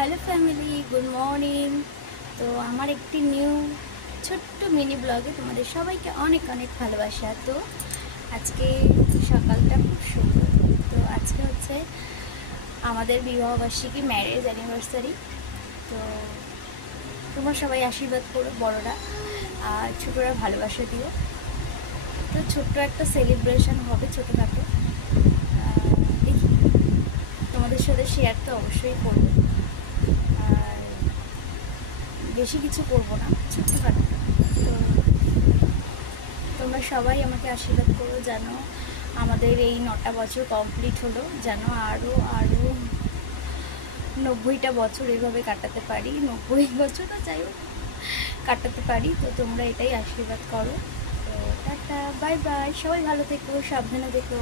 Hello family, good morning. তো আমার একটি নিউ ছোট্ট মিনি ব্লগে তোমাদের সবাইকে অনেক অনেক ভালোবাসা। তো আজকে সকালটা খুব সুন্দর। তো আজকে হচ্ছে আমাদের বিবাহবার্ষিকী, ম্যারেজ অ্যানিভার্সারি। তো তোমরা সবাই আশীর্বাদ করো, বড়রা আর ছোটরা ভালোবাসা দিও। তো ছোট্ট একটা সেলিব্রেশন হবে, ছোটোখাটো। দেখি, তোমাদের সাথে শেয়ার তো অবশ্যই করবো। আর বেশি কিছু করবো না, ছোট্টখাটো। তো তোমরা সবাই আমাকে আশীর্বাদ করো যেন আমাদের এই 9টা বছর কমপ্লিট হলো, যেন আরও 90টা বছর এভাবে কাটাতে পারি। 90 বছর তো যাই হোক কাটাতে পারি। তো তোমরা এটাই আশীর্বাদ করো। তো টাটা, বাই বাই, সবাই ভালো থেকো, সাবধানে থেকো।